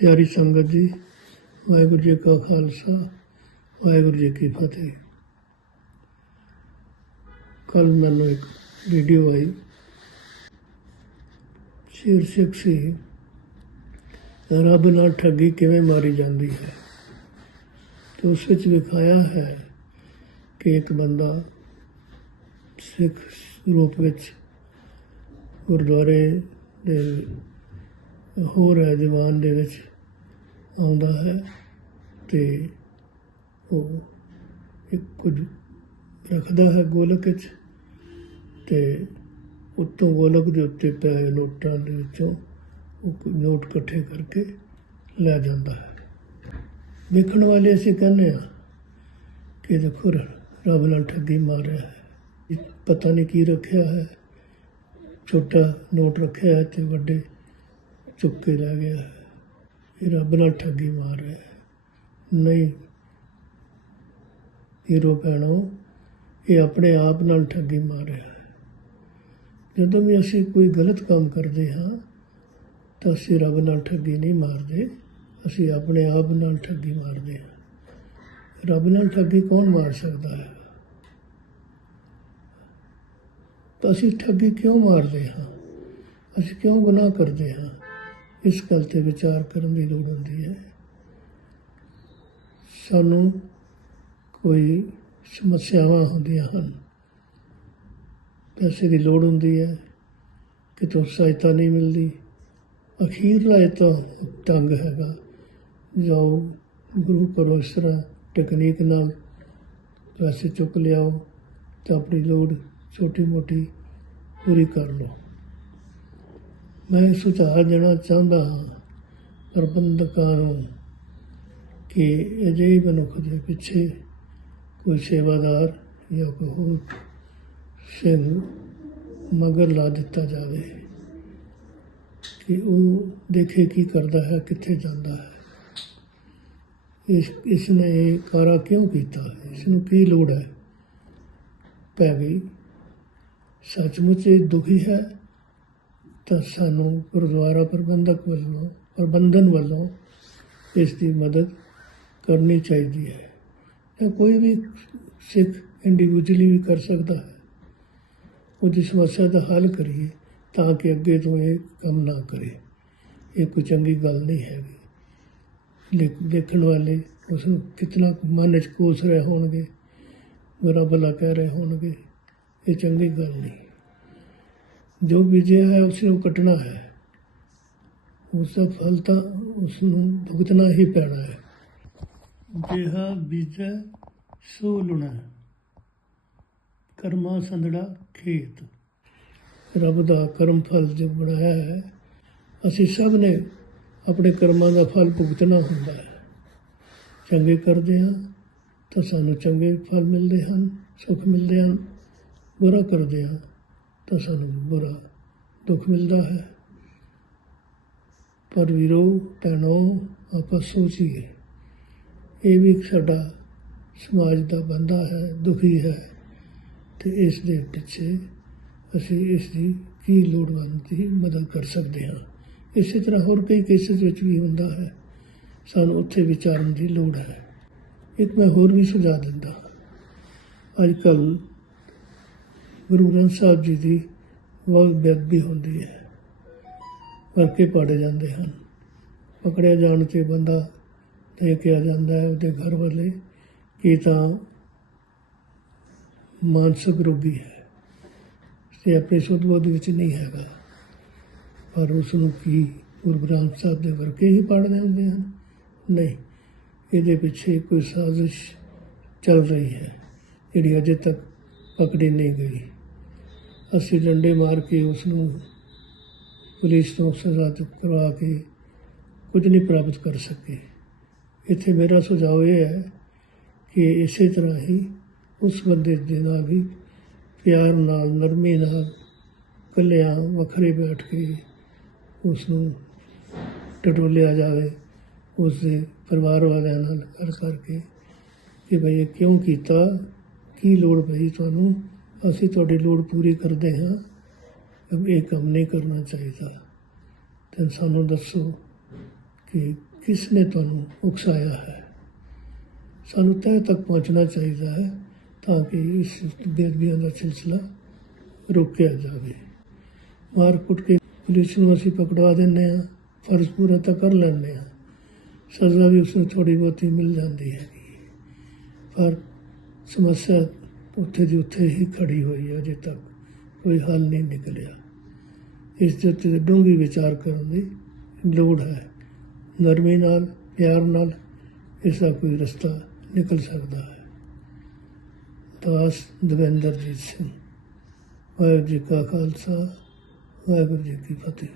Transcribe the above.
ਪਿਆਰੀ ਸੰਗਤ ਜੀ, ਵਾਹਿਗੁਰੂ ਜੀ ਕਾ ਖਾਲਸਾ, ਵਾਹਿਗੁਰੂ ਜੀ ਕੀ ਫਤਿਹ। ਕੱਲ ਮੈਨੂੰ ਇੱਕ ਵੀਡੀਓ ਆਈ। ਸ਼ੀਰਸ਼ਕ ਸੀ। ਰੱਬ ਨਾਲ ਠੱਗੀ ਕਿਵੇਂ ਮਾਰੀ ਜਾਂਦੀ ਹੈ? ਤੇ ਉਸ ਵਿੱਚ ਵਿਖਾਇਆ ਹੈ ਕਿ ਇੱਕ ਬੰਦਾ ਸਿੱਖ ਰੂਪ ਵਿੱਚ ਗੁਰਦੁਆਰੇ ਦੇ ਹੋਰ ਰਿਹਾ ਦੀਵਾਨ ਦੇ ਵਿੱਚ ਆਉਂਦਾ ਹੈ ਤੇ ਉਹ ਇੱਕ ਕੁਝ ਰੱਖਦਾ ਹੈ ਗੋਲਕ ਵਿੱਚ ਤੇ ਉੱਤੋਂ ਗੋਲਕ ਦੇ ਉੱਤੇ ਪਏ ਨੋਟਾਂ ਦੇ ਵਿੱਚੋਂ ਉਹ ਨੋਟ ਇਕੱਠੇ ਕਰਕੇ ਲੈ ਜਾਂਦਾ ਹੈ। ਦੇਖਣ ਵਾਲੇ ਅਸੀਂ ਕਹਿੰਦੇ ਆ ਕਿ ਦੇਖੋ ਰੱਬ ਨਾਲ ਠੱਗੀ ਮਾਰ ਰਿਹਾ ਹੈ ਪਤਾ ਨਹੀਂ ਕੀ ਰੱਖਿਆ ਹੈ। ਛੋਟਾ ਨੋਟ ਰੱਖਿਆ ਹੈ ਤੇ ਵੱਡੇ ਚੁੱਕ ਕੇ ਲੈ ਗਿਆ ਹੈ। ਇਹ ਰੱਬ ਨਾਲ ਠੱਗੀ ਮਾਰ ਰਿਹਾ ਹੈ। ਨਹੀਂ, ਹੀਰੋ ਭੈਣੋ, ਇਹ ਆਪਣੇ ਆਪ ਨਾਲ ਠੱਗੀ ਮਾਰ ਰਿਹਾ ਹੈ। ਜਦੋਂ ਵੀ ਅਸੀਂ ਕੋਈ ਗਲਤ ਕੰਮ ਕਰਦੇ ਹਾਂ, ਤਾਂ ਅਸੀਂ ਰੱਬ ਨਾਲ ਠੱਗੀ ਨਹੀਂ ਮਾਰਦੇ, ਅਸੀਂ ਆਪਣੇ ਆਪ ਨਾਲ ਠੱਗੀ ਮਾਰਦੇ ਹਾਂ। ਰੱਬ ਨਾਲ ਠੱਗੀ ਕੌਣ ਮਾਰ ਸਕਦਾ ਹੈ? ਤਾਂ ਅਸੀਂ ਠੱਗੀ ਕਿਉਂ ਮਾਰਦੇ ਹਾਂ? ਅਸੀਂ ਕਿਉਂ ਗੁਨਾਹ ਕਰਦੇ ਹਾਂ? ਇਸ ਗੱਲ ਤੇ ਵਿਚਾਰ ਕਰਨ ਦੀ ਲੋੜ ਹੁੰਦੀ ਹੈ। ਸਾਨੂੰ ਕੋਈ ਸਮੱਸਿਆਵਾਂ ਹੁੰਦੀਆਂ ਹਨ। ਪੈਸੇ ਦੀ ਲੋੜ ਹੁੰਦੀ ਹੈ। ਕਿਤੋਂ ਸਹਾਇਤਾ ਨਹੀਂ ਮਿਲਦੀ। ਅਖੀਰਲਾ ਇਹ ਤਾਂ ਢੰਗ ਹੈਗਾ। ਜਾਓ, ਗੁਰੂ ਕਰੋ ਇਸ ਤਰ੍ਹਾਂ ਟੈਕਨੀਕ ਨਾਲ ਪੈਸੇ ਚੁੱਕ ਲਿਆਓ ਤੇ ਆਪਣੀ ਲੋੜ ਛੋਟੀ ਮੋਟੀ ਪੂਰੀ ਕਰ ਲਓ। ਮੈਂ ਇਹ ਸੁਝਾਅ ਦੇਣਾ ਚਾਹੁੰਦਾ ਹਾਂ ਪ੍ਰਬੰਧਕਾਂ ਨੂੰ ਕਿ ਅਜਿਹੇ ਮਨੁੱਖ ਦੇ ਪਿੱਛੇ ਕੋਈ ਸੇਵਾਦਾਰ ਜਾਂ ਕੋਈ ਹੋਰ ਸਿੰਘ ਮਗਰ ਲਾ ਦਿੱਤਾ ਜਾਵੇ ਕਿ ਉਹ ਦੇਖੇ ਕੀ ਕਰਦਾ ਹੈ, ਕਿੱਥੇ ਜਾਂਦਾ ਹੈ। ਇਸ ਇਸ ਨੇ ਇਹ ਕਾਰਾ ਕਿਉਂ ਕੀਤਾ ਇਸ ਨੂੰ ਕੀ ਲੋੜ ਹੈ? ਪੈ ਗਈ। ਸੱਚਮੁੱਚ ਇਹ ਦੁਖੀ ਹੈ? ਤਾਂ ਸਾਨੂੰ ਗੁਰਦੁਆਰਾ ਪ੍ਰਬੰਧਕ ਵੱਲੋਂ, ਪ੍ਰਬੰਧਨ ਵੱਲੋਂ ਇਸ ਦੀ ਮਦਦ ਕਰਨੀ ਚਾਹੀਦੀ ਹੈ। ਇਹ ਕੋਈ ਵੀ ਸਿੱਖ ਇੰਡੀਵਿਜੂਅਲੀ ਵੀ ਕਰ ਸਕਦਾ ਹੈ। ਉਹਦੀ ਸਮੱਸਿਆ ਦਾ ਹੱਲ ਕਰੀਏ ਤਾਂ ਕਿ ਅੱਗੇ ਤੋਂ ਇਹ ਕੰਮ ਨਾ ਕਰੇ। ਇਹ ਕੋਈ ਚੰਗੀ ਗੱਲ ਨਹੀਂ ਹੈਗੀ। ਲੇਕ- ਦੇਖਣ ਵਾਲੇ ਉਸ ਨੂੰ ਕਿਤਨਾ ਮਨ 'ਚ ਕੋਸ ਰਹੇ ਹੋਣਗੇ ਮੇਰਾ ਭਲਾ ਕਹਿ ਰਹੇ ਹੋਣਗੇ, ਇਹ ਚੰਗੀ ਗੱਲ ਨਹੀਂ। ਜੋ ਬੀਜਿਆ ਹੈ ਉਸ ਨੂੰ ਕੱਟਣਾ ਹੈ। ਉਸ ਦਾ ਫਲ ਤਾਂ ਉਸ ਨੂੰ ਭੁਗਤਣਾ ਹੀ ਪੈਣਾ ਹੈ। ਜਿਹਾ ਬੀਜੈ, ਸੋ ਲੁਣਾ। ਕਰਮਾ ਸੰਦੜਾ ਖੇਤ। ਰੱਬ ਦਾ ਕਰਮ ਫਲ ਜੋ ਬਣਾਇਆ ਹੈ, ਅਸੀਂ ਸਭ ਨੇ ਆਪਣੇ ਕਰਮਾਂ ਦਾ ਫਲ ਭੁਗਤਣਾ ਹੁੰਦਾ ਹੈ। ਚੰਗੇ ਕਰਦੇ ਹਾਂ, ਤਾਂ ਸਾਨੂੰ ਚੰਗੇ ਫਲ ਮਿਲਦੇ ਹਨ, ਸੁੱਖ ਮਿਲਦੇ ਹਨ। ਬੁਰਾ ਕਰਦੇ ਹਾਂ ਤਾਂ ਸਾਨੂੰ ਬੁਰਾ ਦੁੱਖ ਮਿਲਦਾ ਹੈ। ਪਰ ਵੀਰੋ, ਭੈਣੋ, ਆਪਾਂ ਸੋਚੀਏ, ਇਹ ਵੀ ਇੱਕ ਸਾਡਾ ਸਮਾਜ ਦਾ ਬੰਦਾ ਹੈ, ਦੁਖੀ ਹੈ ਤੇ ਇਸ ਦੇ ਪਿੱਛੇ ਅਸੀਂ ਇਸ ਦੀ ਕੀ ਲੋੜਵੰਦ ਦੀ ਮਦਦ ਕਰ ਸਕਦੇ ਹਾਂ। ਇਸੇ ਤਰ੍ਹਾਂ ਹੋਰ ਕਈ ਕੇਸਿਸ ਵਿੱਚ ਵੀ ਹੁੰਦਾ ਹੈ। ਸਾਨੂੰ ਉੱਥੇ ਵਿਚਾਰਨ ਦੀ ਲੋੜ ਹੈ। ਇੱਕ ਮੈਂ ਹੋਰ ਵੀ ਸੁਝਾਅ ਦਿੰਦਾ। ਅੱਜ ਕੱਲ੍ਹ ਗੁਰੂ ਗ੍ਰੰਥ ਸਾਹਿਬ ਜੀ ਦੀ ਬਹੁਤ ਬੇਅਦਬੀ ਹੁੰਦੀ ਹੈ। ਕਰਕੇ ਪਾੜੇ ਜਾਂਦੇ ਹਨ। ਪਕੜਿਆ ਜਾਣ ਤੇ ਬੰਦਾ ਲੈ ਕਿਹਾ ਜਾਂਦਾ ਹੈ ਉਹਦੇ ਘਰ ਵਾਲੇ। ਕਿ ਤਾਂ ਮਾਨਸਿਕ ਰੋਗੀ ਹੈ। ਤੇ ਆਪਣੇ ਸੁੱਧ ਬੋਧ ਵਿੱਚ ਨਹੀਂ ਹੈਗਾ। ਪਰ ਉਸ ਨੂੰ ਕੀ ਗੁਰੂ ਗ੍ਰੰਥ ਸਾਹਿਬ ਦੇ ਵਰਕੇ ਹੀ ਪੜ੍ਹਦੇ ਹੁੰਦੇ ਹਨ? ਨਹੀਂ। ਇਹਦੇ ਪਿੱਛੇ ਕੋਈ ਸਾਜ਼ਿਸ਼ ਚੱਲ ਰਹੀ ਹੈ। ਜਿਹੜੀ ਅਜੇ ਤੱਕ ਪਕੜੀ ਨਹੀਂ ਗਈ। ਅਸੀਂ ਡੰਡੇ ਮਾਰ ਕੇ ਉਸ ਨੂੰ ਪੁਲਿਸ ਤੋਂ ਸਜ਼ਾ ਕਰਵਾ ਕੇ ਕੁਝ ਨਹੀਂ ਪ੍ਰਾਪਤ ਕਰ ਸਕੇ। ਇੱਥੇ ਮੇਰਾ ਸੁਝਾਅ ਇਹ ਹੈ ਕਿ ਇਸੇ ਤਰ੍ਹਾਂ ਹੀ ਉਸ ਬੰਦੇ ਦੇ ਨਾਲ ਵੀ ਪਿਆਰ ਨਾਲ, ਨਰਮੀ ਨਾਲ, ਇਕੱਲਿਆਂ ਵੱਖਰੇ ਬੈਠ ਕੇ ਉਸ ਨੂੰ ਟਟੋਲਿਆ ਜਾਵੇ ਉਸ ਦੇ ਪਰਿਵਾਰ ਵਾਲਿਆਂ ਨਾਲ ਗੱਲ ਕਰਕੇ ਕਿ ਭਈ ਇਹ ਕਿਉਂ ਕੀਤਾ? ਕੀ ਲੋੜ ਪਈ ਤੁਹਾਨੂੰ? ਅਸੀਂ ਤੁਹਾਡੀ ਲੋੜ ਪੂਰੀ ਕਰਦੇ ਹਾਂ। ਇਹ ਕੰਮ ਨਹੀਂ ਕਰਨਾ ਚਾਹੀਦਾ। ਤੇ ਸਾਨੂੰ ਦੱਸੋ ਕਿ ਕਿਸ ਨੇ ਤੁਹਾਨੂੰ ਉਕਸਾਇਆ ਹੈ? ਸਾਨੂੰ ਤਹਿ ਤੱਕ ਪਹੁੰਚਣਾ ਚਾਹੀਦਾ ਹੈ ਤਾਂ ਕਿ ਇਸ ਬੇਦਬੀਆਂ ਦਾ ਸਿਲਸਿਲਾ ਰੋਕਿਆ ਜਾਵੇ। ਮਾਰ ਕੁੱਟ ਕੇ ਪੁਲਿਸ ਨੂੰ ਅਸੀਂ ਪਕੜਵਾ ਦਿੰਦੇ ਹਾਂ, ਫਰਜ਼ ਪੂਰਾ ਤਾਂ ਕਰ ਲੈਂਦੇ ਹਾਂ। ਸਜ਼ਾ ਵੀ ਉਸਨੂੰ ਥੋੜੀ ਬਹੁਤੀ ਮਿਲ ਜਾਂਦੀ ਹੈ ਪਰ ਸਮੱਸਿਆ ਉੱਥੇ ਦੀ ਉੱਥੇ ਹੀ ਖੜੀ ਹੋਈ ਹੈ ਅਜੇ ਤੱਕ ਕੋਈ ਹੱਲ ਨਹੀਂ ਨਿਕਲਿਆ। ਇਸ ਦੇ ਉੱਤੇ ਡੂੰਘੀ ਵਿਚਾਰ ਕਰਨ ਦੀ ਲੋੜ ਹੈ। ਨਰਮੀ ਨਾਲ, ਪਿਆਰ ਨਾਲ ਇਸ ਦਾ ਕੋਈ ਰਸਤਾ ਨਿਕਲ ਸਕਦਾ ਹੈ। ਦਾਸ ਦਵਿੰਦਰਜੀਤ ਸਿੰਘ, ਵਾਹਿਗੁਰੂ ਜੀ ਕਾ ਖਾਲਸਾ, ਵਾਹਿਗੁਰੂ ਜੀ ਕੀ ਫਤਿਹ।